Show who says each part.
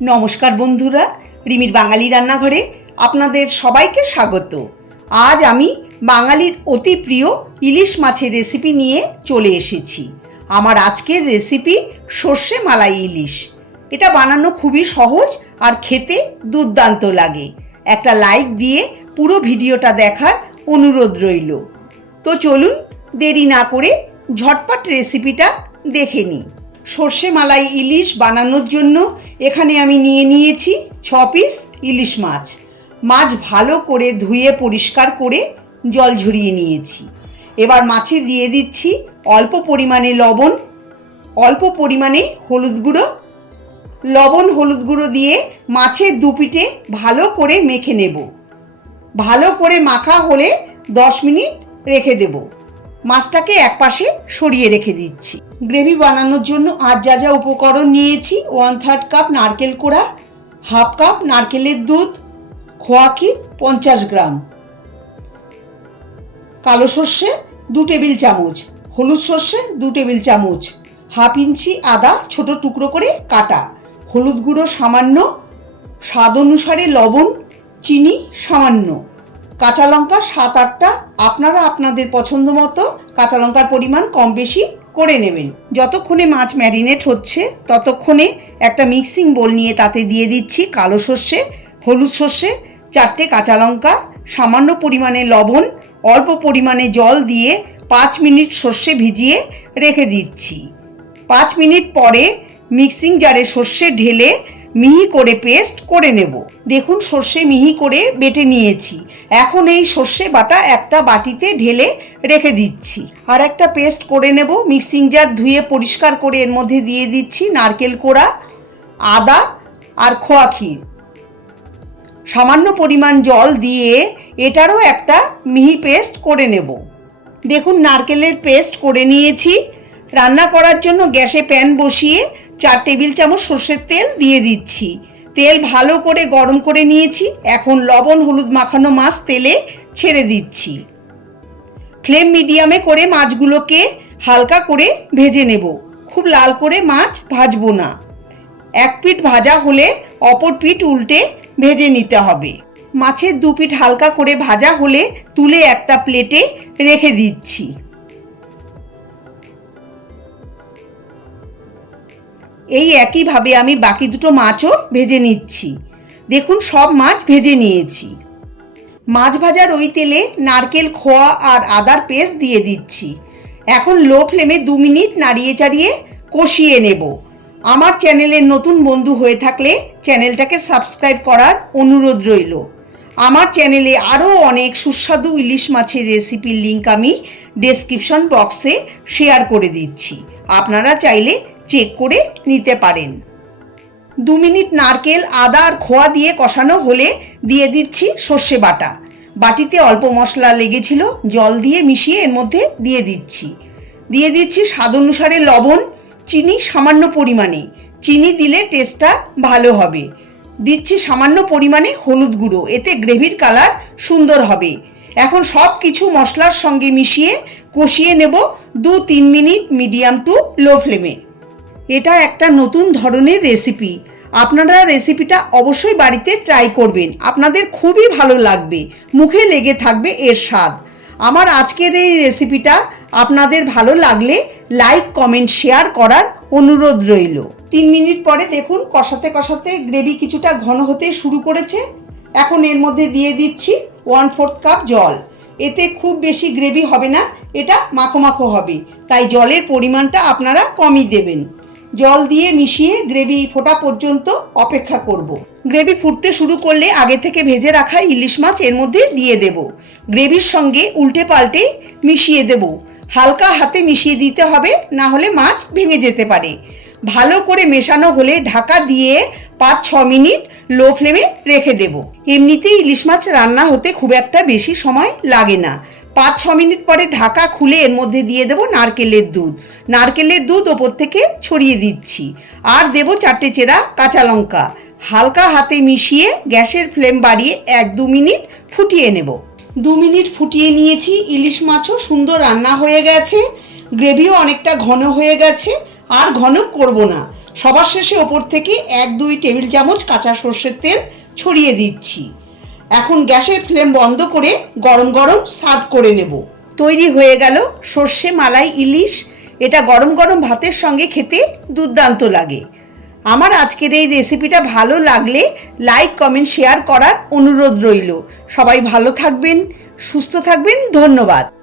Speaker 1: নমস্কার বন্ধুরা, রিমির বাঙালি রান্নাঘরে আপনাদের সবাইকে স্বাগত। আজ আমি বাঙালির অতি প্রিয় ইলিশ মাছের রেসিপি নিয়ে চলে এসেছি। আমার আজকের রেসিপি সর্ষে মালাই ইলিশ। এটা বানানো খুবই সহজ আর খেতে দুর্দান্ত লাগে। একটা লাইক দিয়ে পুরো ভিডিওটা দেখার অনুরোধ রইল। তো চলুন দেরি না করে ঝটপট রেসিপিটা দেখে নিই। সর্ষে মালাই ইলিশ বানানোর জন্য এখানে আমি নিয়ে নিয়েছি ছ পিস ইলিশ মাছ। মাছ ভালো করে ধুয়ে পরিষ্কার করে জল ঝরিয়ে নিয়েছি। এবার মাছে দিয়ে দিচ্ছি অল্প পরিমাণে লবণ, অল্প পরিমাণে হলুদ গুঁড়ো। লবণ, হলুদ গুঁড়ো দিয়ে মাছের দুপিটে ভালো করে মেখে নেব। ভালো করে মাখা হলে দশ মিনিট রেখে দেব। মাছটাকে এক পাশে সরিয়ে রেখে দিচ্ছি। গ্রেভি বানানোর জন্য আজ যা যা উপকরণ নিয়েছি ওয়ান থার্ড কাপ নারকেল কোড়া হাফ কাপ নারকেলের দুধ, খোয়া ক্ষীর, পঞ্চাশ গ্রাম। কালো সর্ষে, দু টেবিল চামচ। হলুদ সর্ষে, দু টেবিল চামচ। হাফ ইঞ্চি আদা ছোট টুকরো করে কাটা। হলুদ গুঁড়ো সামান্য। স্বাদ অনুসারে লবণ, চিনি সামান্য। কাঁচা লঙ্কা সাত আটটা। আপনারা আপনাদের পছন্দ মতো কাঁচা লঙ্কার পরিমাণ কম বেশি করে নেবেন। যতক্ষণে মাছ ম্যারিনেট হচ্ছে, ততক্ষণে একটা মিক্সিং বোল নিয়ে তাতে দিয়ে দিচ্ছি কালো সর্ষে, হলুদ সর্ষে, চারটে কাঁচা লঙ্কা, সামান্য পরিমাণে লবণ, অল্প পরিমাণে জল দিয়ে পাঁচ মিনিট সর্ষে ভিজিয়ে রেখে দিচ্ছি। পাঁচ মিনিট পরে মিক্সিং জারে সর্ষে ঢেলে মিহি করে পেস্ট করে নেব। দেখুন, সর্ষে মিহি করে বেটে নিয়েছি। এখন এই সর্ষে বাটা একটা বাটিতে ঢেলে রেখে দিচ্ছি। আর একটা পেস্ট করে নেব। মিক্সিং জার ধুয়ে পরিষ্কার করে এর মধ্যে দিয়ে দিচ্ছি নারকেল কোড়া, আদা আর খোয়া ক্ষীর। সামান্য পরিমাণ জল দিয়ে এটারও একটা মিহি পেস্ট করে নেব। দেখুন, নারকেলের পেস্ট করে নিয়েছি। রান্না করার জন্য গ্যাসে প্যান বসিয়ে চার টেবিল চামচ সর্ষের তেল দিয়ে দিচ্ছি। তেল ভালো করে গরম করে নিয়েছি। এখন লবণ, হলুদ মাখানো মাছ তেলে ছেড়ে দিচ্ছি। ফ্লেম মিডিয়ামে করে মাছগুলোকে হালকা করে ভেজে নেব। খুব লাল করে মাছ ভাজবো না। এক পিঠ ভাজা হলে অপর পিঠ উল্টে ভেজে নিতে হবে। মাছের দু পিঠ হালকা করে ভাজা হলে তুলে একটা প্লেটে রেখে দিচ্ছি। এই একইভাবে আমি বাকি দুটো মাছও ভেজে নিচ্ছি। দেখুন, সব মাছ ভেজে নিয়েছি। মাছ ভাজার ওই তেলে নারকেল, খোয়া আর আদার পেস্ট দিয়ে দিচ্ছি। এখন লো ফ্লেমে দু মিনিট নাড়িয়ে চাড়িয়ে কষিয়ে নেব। আমার চ্যানেলের নতুন বন্ধু হয়ে থাকলে চ্যানেলটাকে সাবস্ক্রাইব করার অনুরোধ রইল। আমার চ্যানেলে আরও অনেক সুস্বাদু ইলিশ মাছের রেসিপির লিঙ্ক আমি ডেসক্রিপশন বক্সে শেয়ার করে দিচ্ছি। আপনারা চাইলে চেক করে নিতে পারেন। দু মিনিট নারকেল, আদা আর খোয়া দিয়ে কষানো হলে দিয়ে দিচ্ছি সর্ষে বাটা। বাটিতে অল্প মশলা লেগেছিল, জল দিয়ে মিশিয়ে এর মধ্যে দিয়ে দিচ্ছি। দিয়ে দিচ্ছি স্বাদ অনুসারে লবণ, চিনি সামান্য পরিমাণে। চিনি দিলে টেস্টটা ভালো হবে। দিচ্ছি সামান্য পরিমাণে হলুদ গুঁড়ো, এতে গ্রেভির কালার সুন্দর হবে। এখন সব কিছু মশলার সঙ্গে মিশিয়ে কষিয়ে নেব দু তিন মিনিট মিডিয়াম টু লো ফ্লেমে। এটা একটা নতুন ধরনের রেসিপি আপনারা রেসিপিটা অবশ্যই বাড়িতে ট্রাই করবেন। আপনাদের খুবই ভালো লাগবে। মুখে লেগে থাকবে এর স্বাদ। আমার আজকের এই রেসিপিটা আপনাদের ভালো লাগলে লাইক কমেন্ট শেয়ার করার অনুরোধ রইল। তিন মিনিট পরে দেখুন কষাতে কষাতে গ্রেভি কিছুটা ঘন হতে শুরু করেছে। এখন এর মধ্যে দিয়ে দিচ্ছি ওয়ান ফোর্থ কাপ জল। এতে খুব বেশি গ্রেভি হবে না, এটা মাখো মাখো হবে। তাই জলের পরিমাণটা আপনারা কমই দেবেন। জল দিয়ে মিশিয়ে গ্রেভি ফোটা পর্যন্ত অপেক্ষা করব। গ্রেভি ফুটতে শুরু করলে আগে থেকে ভেজে রাখা ইলিশ মাছ এর মধ্যে দিয়ে দেব। গ্রেভির সঙ্গে উল্টে পাল্টে মিশিয়ে দেব। হালকা হাতে মিশিয়ে দিতে হবে, না হলে মাছ ভেঙে যেতে পারে। ভালো করে মেশানো হলে ঢাকা দিয়ে পাঁচ ছ মিনিট লো ফ্লেমে রেখে দেব। এমনিতেই ইলিশ মাছ রান্না হতে খুব একটা বেশি সময় লাগে না। পাঁচ ছ মিনিট পরে ঢাকা খুলে এর মধ্যে দিয়ে দেবো নারকেলের দুধ। নারকেলের দুধ ওপর থেকে ছড়িয়ে দিচ্ছি। আর দেবো চারটে চেরা কাঁচা লঙ্কা। হালকা হাতে মিশিয়ে গ্যাসের ফ্লেম বাড়িয়ে এক দু মিনিট ফুটিয়ে নেব। দু মিনিট ফুটিয়ে নিয়েছি, ইলিশ মাছও সুন্দর রান্না হয়ে গেছে। গ্রেভিও অনেকটা ঘন হয়ে গেছে, আর ঘন করব না। সবার শেষে ওপর থেকে এক দুই টেবিল চামচ কাঁচা সর্ষের তেল ছড়িয়ে দিচ্ছি। এখন গ্যাসের ফ্লেম বন্ধ করে গরম গরম সার্ভ করে নেব। তৈরি হয়ে গেল সর্ষে মালাই ইলিশ। এটা গরম গরম ভাতের সঙ্গে খেতে দুর্দান্ত লাগে। আমার আজকের এই রেসিপিটা ভালো লাগলে লাইক কমেন্ট শেয়ার করার অনুরোধ রইল। সবাই ভালো থাকবেন, সুস্থ থাকবেন, ধন্যবাদ।